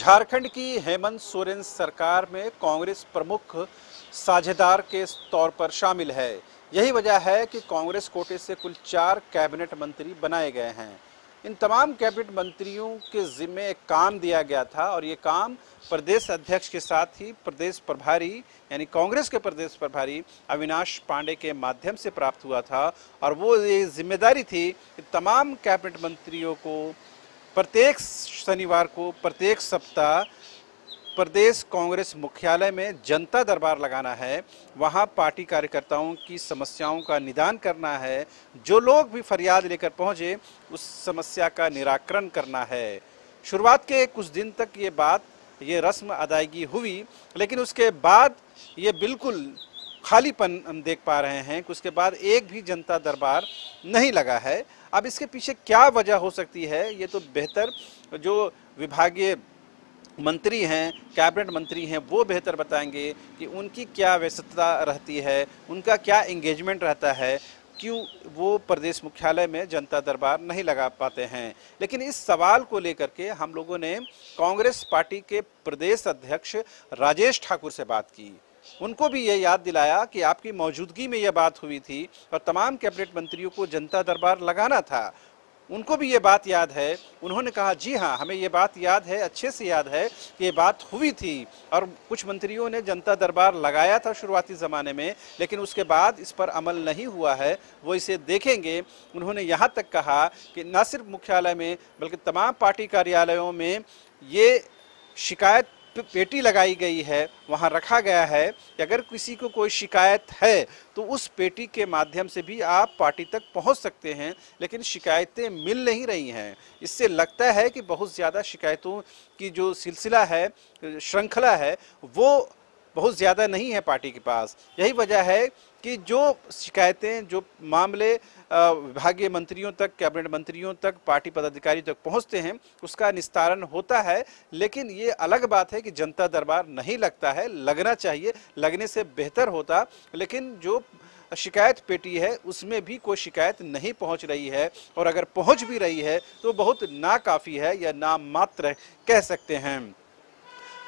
झारखंड की हेमंत सोरेन सरकार में कांग्रेस प्रमुख साझेदार के तौर पर शामिल है। यही वजह है कि कांग्रेस कोटे से कुल 4 कैबिनेट मंत्री बनाए गए हैं। इन तमाम कैबिनेट मंत्रियों के जिम्मे एक काम दिया गया था और ये काम प्रदेश अध्यक्ष के साथ ही प्रदेश प्रभारी यानी कांग्रेस के प्रदेश प्रभारी अविनाश पांडे के माध्यम से प्राप्त हुआ था। और वो ये जिम्मेदारी थी कि तमाम कैबिनेट मंत्रियों को प्रत्येक शनिवार को प्रत्येक सप्ताह प्रदेश कांग्रेस मुख्यालय में जनता दरबार लगाना है। वहां पार्टी कार्यकर्ताओं की समस्याओं का निदान करना है। जो लोग भी फरियाद लेकर पहुंचे उस समस्या का निराकरण करना है। शुरुआत के कुछ दिन तक ये रस्म अदायगी हुई, लेकिन उसके बाद ये बिल्कुल खालीपन हम देख पा रहे हैं कि उसके बाद एक भी जनता दरबार नहीं लगा है। अब इसके पीछे क्या वजह हो सकती है, ये तो बेहतर जो विभागीय मंत्री हैं, कैबिनेट मंत्री हैं, वो बेहतर बताएंगे कि उनकी क्या व्यस्तता रहती है, उनका क्या एंगेजमेंट रहता है, क्यों वो प्रदेश मुख्यालय में जनता दरबार नहीं लगा पाते हैं। लेकिन इस सवाल को लेकर के हम लोगों ने कांग्रेस पार्टी के प्रदेश अध्यक्ष राजेश ठाकुर से बात की। उनको भी ये याद दिलाया कि आपकी मौजूदगी में ये बात हुई थी और तमाम कैबिनेट मंत्रियों को जनता दरबार लगाना था। उनको भी ये बात याद है। उन्होंने कहा जी हाँ, हमें ये बात याद है, अच्छे से याद है कि ये बात हुई थी और कुछ मंत्रियों ने जनता दरबार लगाया था शुरुआती ज़माने में, लेकिन उसके बाद इस पर अमल नहीं हुआ है, वो इसे देखेंगे। उन्होंने यहाँ तक कहा कि न सिर्फ मुख्यालय में बल्कि तमाम पार्टी कार्यालयों में ये शिकायत पेटी लगाई गई है, वहां रखा गया है कि अगर किसी को कोई शिकायत है तो उस पेटी के माध्यम से भी आप पार्टी तक पहुंच सकते हैं। लेकिन शिकायतें मिल नहीं रही हैं। इससे लगता है कि बहुत ज़्यादा शिकायतों की जो सिलसिला है, श्रृंखला है, वो बहुत ज़्यादा नहीं है पार्टी के पास। यही वजह है कि जो शिकायतें, जो मामले विभागीय मंत्रियों तक, कैबिनेट मंत्रियों तक, पार्टी पदाधिकारी तक पहुंचते हैं, उसका निस्तारण होता है। लेकिन ये अलग बात है कि जनता दरबार नहीं लगता है, लगना चाहिए, लगने से बेहतर होता। लेकिन जो शिकायत पेटी है उसमें भी कोई शिकायत नहीं पहुंच रही है, और अगर पहुंच भी रही है तो बहुत नाकाफ़ी है या नामात्र कह सकते हैं।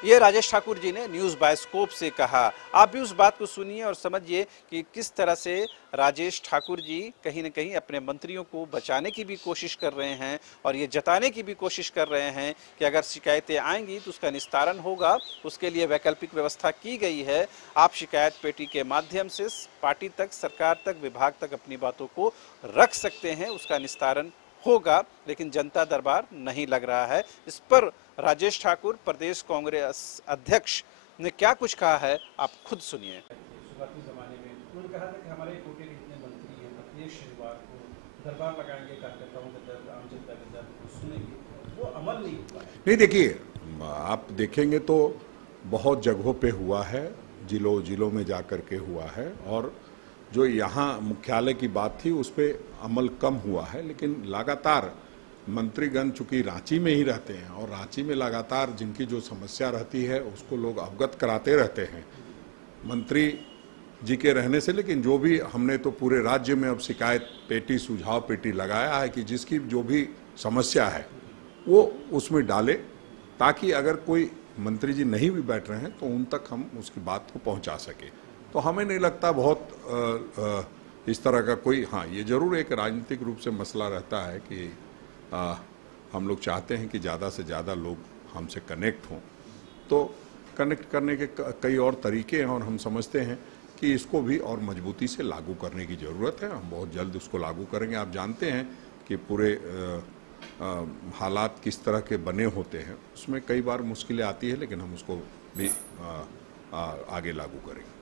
ये राजेश ठाकुर जी ने न्यूज़ बायोस्कोप से कहा। आप भी उस बात को सुनिए और समझिए कि किस तरह से राजेश ठाकुर जी कहीं न कहीं अपने मंत्रियों को बचाने की भी कोशिश कर रहे हैं और ये जताने की भी कोशिश कर रहे हैं कि अगर शिकायतें आएंगी तो उसका निस्तारण होगा। उसके लिए वैकल्पिक व्यवस्था की गई है। आप शिकायत पेटी के माध्यम से पार्टी तक, सरकार तक, विभाग तक अपनी बातों को रख सकते हैं, उसका निस्तारण होगा। लेकिन जनता दरबार नहीं लग रहा है। इस पर राजेश ठाकुर प्रदेश कांग्रेस अध्यक्ष ने क्या कुछ कहा है, आप खुद सुनिए। शुरुआती ज़माने में उन्होंने कहा था कि हमारे कोटे के जितने मंत्री हैं प्रत्येक शनिवार को दरबार लगाएंगे, कार्यकर्ताओं के दर्द, आम जनता के दर्द को सुनेंगे। वो अमल नहीं हुआ है। नहीं, देखिए, आप देखेंगे तो बहुत जगहों पे हुआ है, जिलों जिलों में जा कर के हुआ है, और जो यहाँ मुख्यालय की बात थी उस पर अमल कम हुआ है। लेकिन लगातार मंत्रीगण चूंकि रांची में ही रहते हैं और रांची में लगातार जिनकी जो समस्या रहती है उसको लोग अवगत कराते रहते हैं मंत्री जी के रहने से। लेकिन जो भी हमने तो पूरे राज्य में अब शिकायत पेटी, सुझाव पेटी लगाया है कि जिसकी जो भी समस्या है वो उसमें डाले, ताकि अगर कोई मंत्री जी नहीं भी बैठ रहे हैं तो उन तक हम उसकी बात को पहुंचा सके। तो हमें नहीं लगता बहुत इस तरह का कोई, हाँ, ये जरूर एक राजनीतिक रूप से मसला रहता है कि हम लोग चाहते हैं कि ज़्यादा से ज़्यादा लोग हमसे कनेक्ट हों। तो कनेक्ट करने के कई और तरीके हैं और हम समझते हैं कि इसको भी और मजबूती से लागू करने की ज़रूरत है। हम बहुत जल्द उसको लागू करेंगे। आप जानते हैं कि पूरे हालात किस तरह के बने होते हैं, उसमें कई बार मुश्किलें आती है, लेकिन हम उसको भी आगे लागू करेंगे।